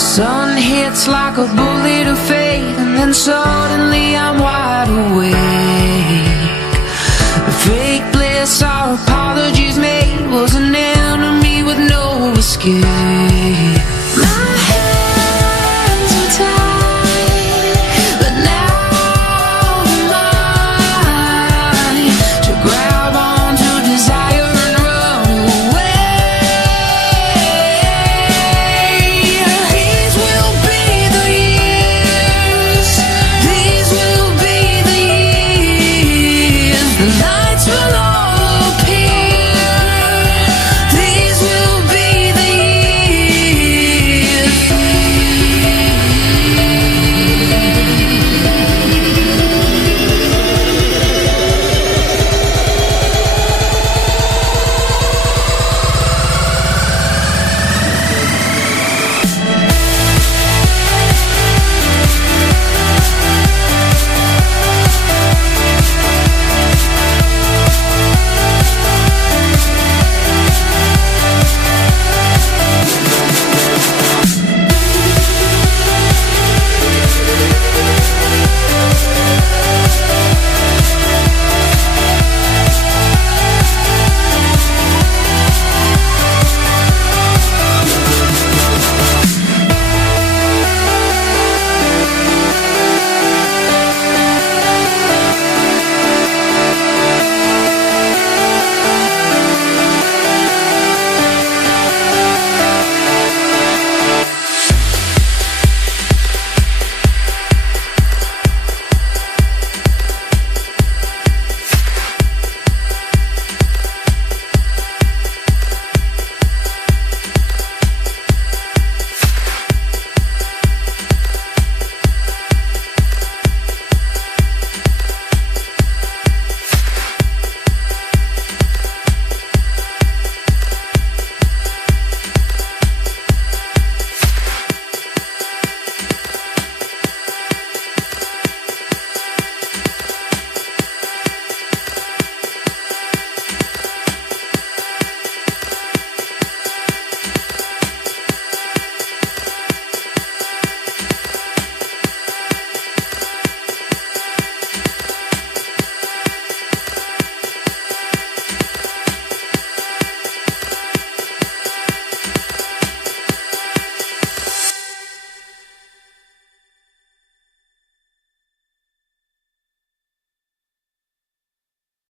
Sun hits like a bullet of fate, and then suddenly I'm wide awake. Fake bliss our apologies made was an enemy with no escape.